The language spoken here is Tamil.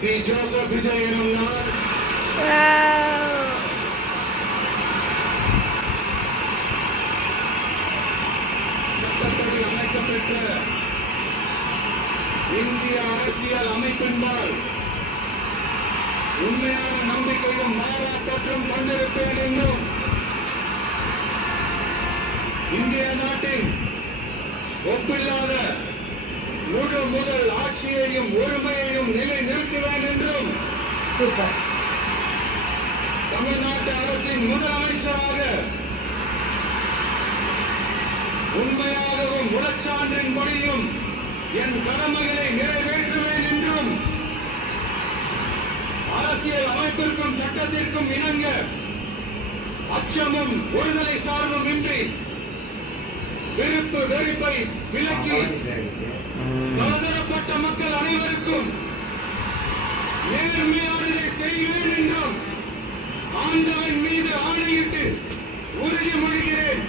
சி ஜோசப் விஜய் எனும் நான் சட்டப்படி அமைக்கப்பெற்ற இந்திய அரசியல் அமைப்பின்பால் உண்மையான நம்பிக்கையும் மாறா பற்றும் கொண்டிருப்பேன் என்றும் இந்திய நாட்டின் ஒப்பில்லாத முழு முதல் ஆட்சியையும் ஒருமையையும் நிலை நிறுத்துவேன் என்றும் தமிழ்நாட்டு அரசின் முதலமைச்சராக உண்மையாகவும் முறச்சான்றின் மொழியும் என் கடமைகளை நிறைவேற்றுவேன் என்றும் அரசியல் அமைப்பிற்கும் சட்டத்திற்கும் இணங்க அச்சமும் ஒருதலை சார்பும் இன்றி விருப்பு வெறுப்பை விலக்கி பலதரப்பட்ட மக்கள் அனைவருக்கும் நேர்மையானதை செய்வேன் என்றும் ஆண்டவன் மீது ஆணையிட்டு உறுதிமொழிகிறேன்.